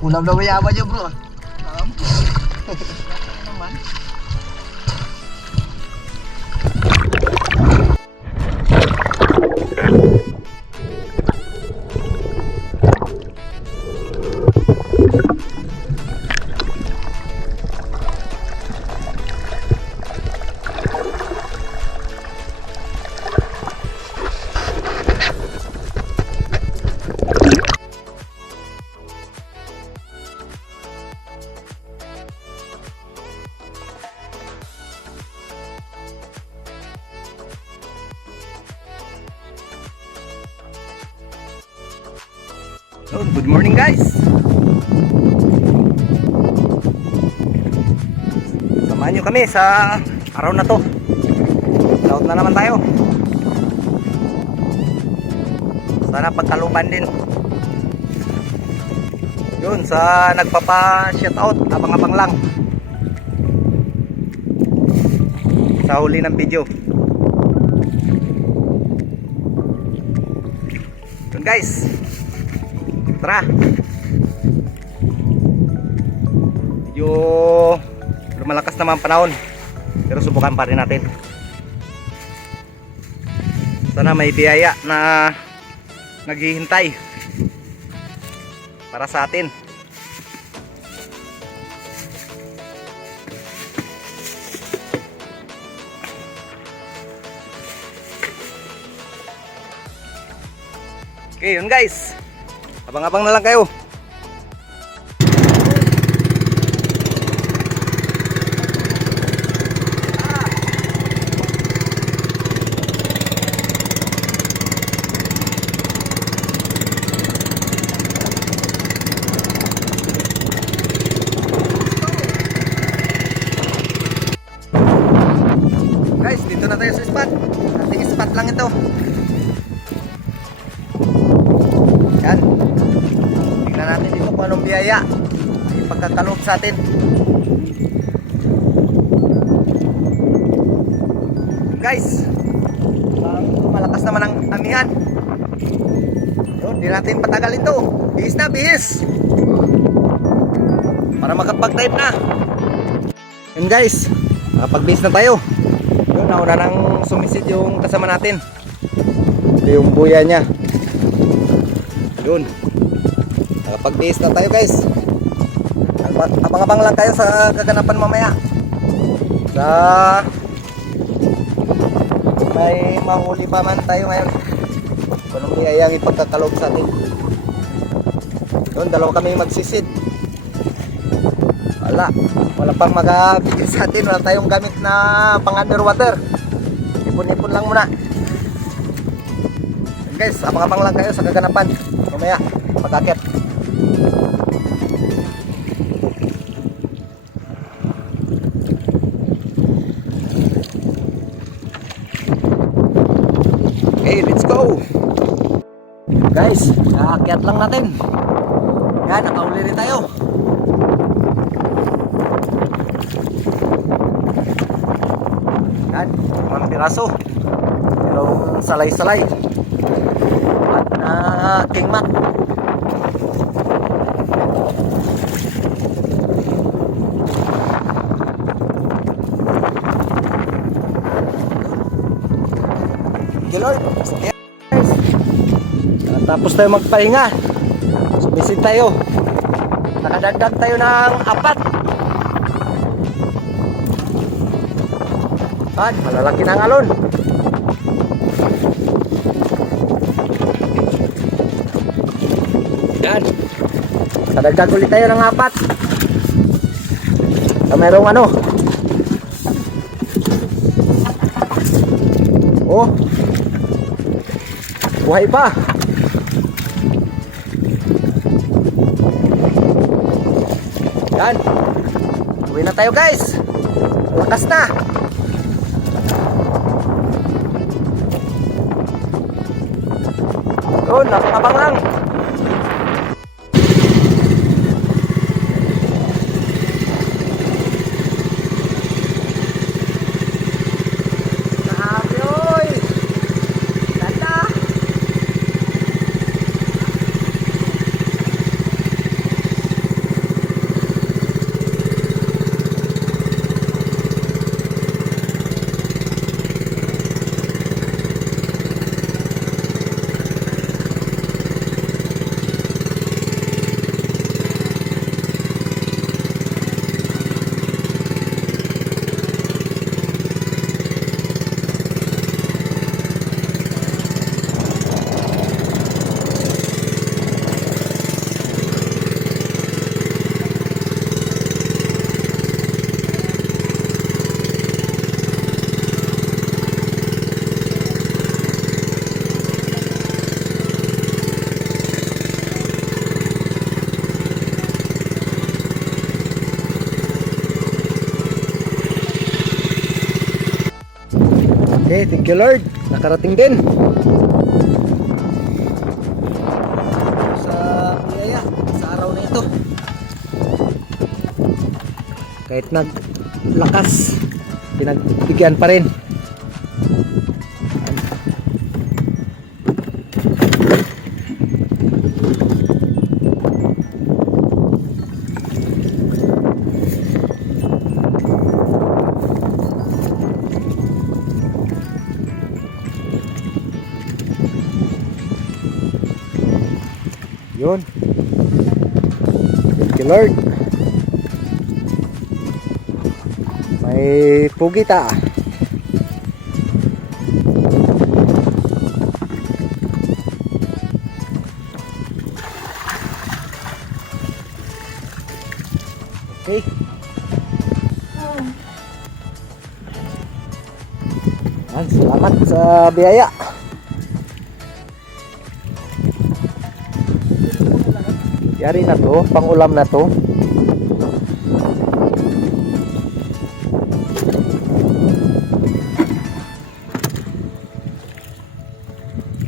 Ulam na mayaman niya bro. Naman. So, good morning guys. Samahan nyo kami sa araw na to. Laut na naman tayo. Sana pagkaluban din. Yun, sa nagpapa-shoutout, abang-abang lang sa huli ng video. Yun guys, tara. Medyo lumalakas naman ang panahon, pero subukan pa rin natin. Sana may biyaya na naghihintay para sa atin. Okay, yun guys. Abang-abang na lang kayo. Guys, dito na tayo sa spot. Ating spot lang ito. Yan. Tingnan natin dito kung anong biyaya ipagkakaloob sa atin. Guys, malakas naman ang amihan. Yun, di natin patagalin to. Bihis na, bihis. Para makapag-type na. Yun guys, nakapag-bihis na tayo. Yun, nauna nang sumisid yung kasama natin. Ito yung buya niya. Yun, nakapag-bihis na tayo guys. Abang-abang lang tayo sa kaganapan mamaya. Sa may mahuli pa man tayo ngayon. Anong biyayang ipagkakaloob sa atin. Yun, dalawa kami magsisid. Wala pang magabigay sa atin. Wala tayong gamit na pang underwater. Ipon-ipon lang muna. Yun guys, abang-abang lang kayo sa kaganapan mamaya pag-akit. Okay, let's go guys, kaakyat lang natin. Yan, nakauli rin tayo. Yan, mga piraso, pero salay-salay at king mat. Lord. Yes. Tapos tayo magpahinga. Sumisid tayo. Nakadagdag tayo ng 4. At malalaki ng alon. Yan. Nakadagdag ulit tayo ng 4. So, merong ano. Oh. Buhay pa. Yan. Uwi na tayo guys. Lakas na. Yun, nakakabang lang. Okay, thank you Lord. Nakarating din. Sa biyaya, sa araw na ito. Kahit naglakas, pinagbigyan pa rin. Yun. Thank you Lord. May pugita. Okay. Salamat sa biyaya. Yari na to, pang-ulam na to.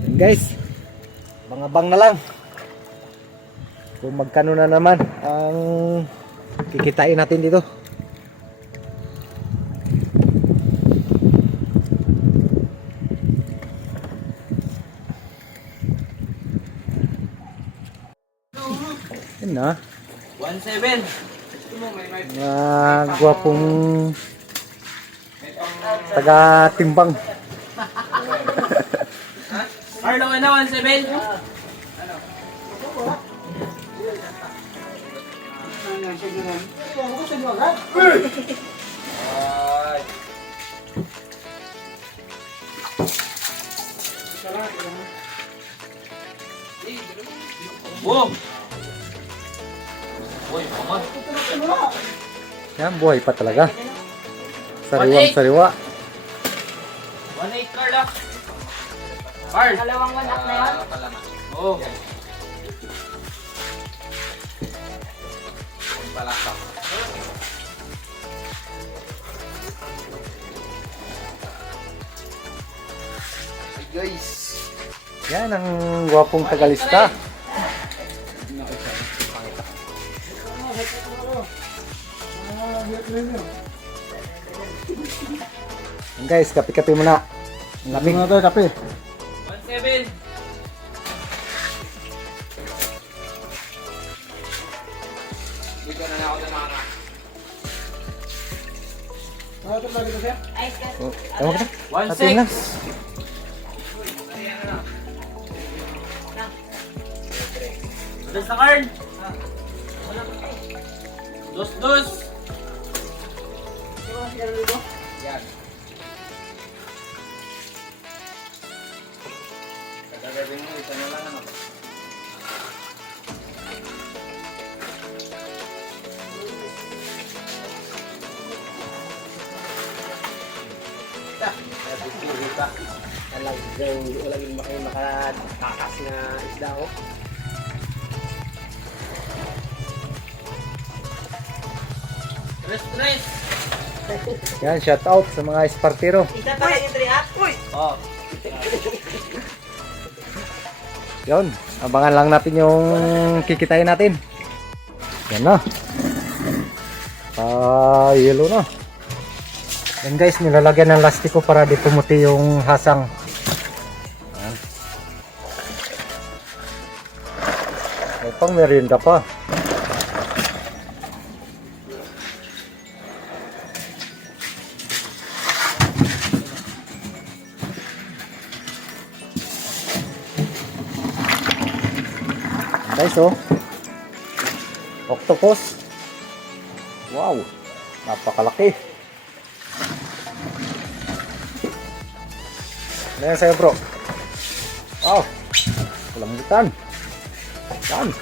And guys, abang-abang na lang kung magkano na naman ang kikitain natin dito. Yun na. 1.7. Gwapong taga-timbang. Arlo ka na, 1.7. Wow! Uy, paman. Yan, buhay pa talaga. Sariwang sariwa. 1.8 Carla. Carl. Dalawang anak na yan. Oo. Guys. Yan ang gwapong tagalista. Guys, kape-kape muna. Lamig na tayo, kape. 1.7. Dito na ako ng mga. Ice ka. Tama ka na? 1.6. lang. Adas na Carl. Dos. Yan. Kagagawin mo, isa na lang ano. Walang ba kayo makatakas na isda ko? Tres. Yan, shout out sa mga espartero. Isa pa yung 3 up. Uy! Oh. Yun, abangan lang natin yung kikitain natin. Yan na. Yellow na. Yan guys, nilalagyan ng lastiko para di pumuti yung hasang. Yan. May pang merienda pa. Guys, oh, octopus. Wow, napakalaki. Ano yan sa'yo, bro? Wow, kalambutan. Yan.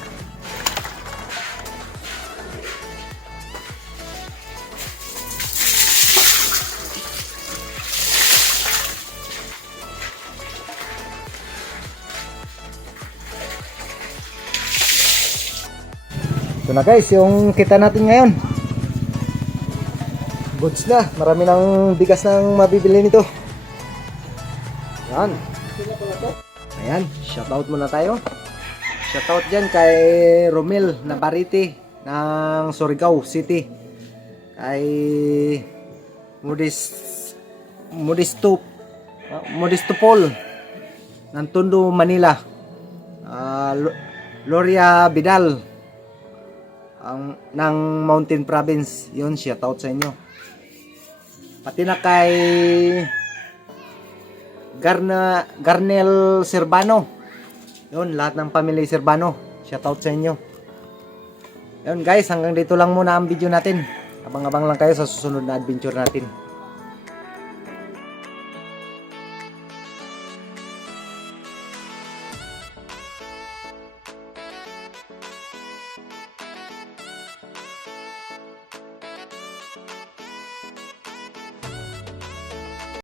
Ito na guys, yung kita natin ngayon. Goods na, marami ng bigas nang mabibili nito. Yan. Ayan, shoutout muna tayo. Shoutout dyan kay Romel Navarrete ng Surigao City. Kay Modesto Paul ng Tondo, Manila. Gloria Vidal ng Mountain Province. Yun, shoutout sa inyo. Pati na kay Garnel Servano. Yun, lahat ng pamilya Servano. Shoutout sa inyo. Yun guys, hanggang dito lang muna ang video natin. Abang-abang lang kayo sa susunod na adventure natin.